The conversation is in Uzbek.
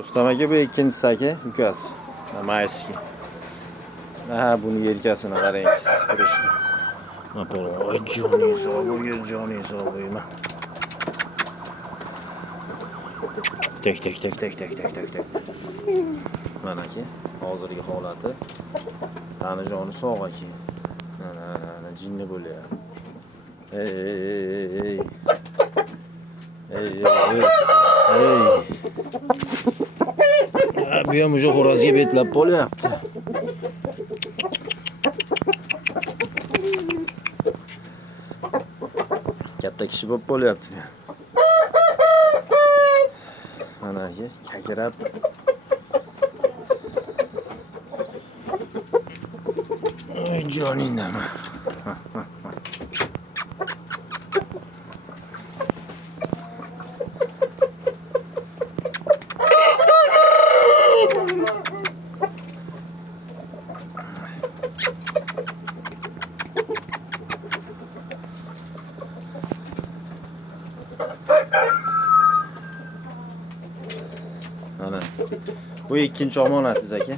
Rustam aka bu ikkinchisi aka, ukasi. Mayski. Ha, buni yelkasini qarangiz, ko'rishdi. Voy joningiz olbo'y, joningiz olbo'yman. Tek. Mana aka, hozirgi holati. Tani joni sog' aka. Mana jinni bo'lyapti. Ey. Bu ham o'sha xo'rozga betlab bo'lyapti. Katta kishi bo'lib bo'lyapti. Mana aka, kakirab. Ey jonindan. Mana bu ikkinchi omonatingiz aka.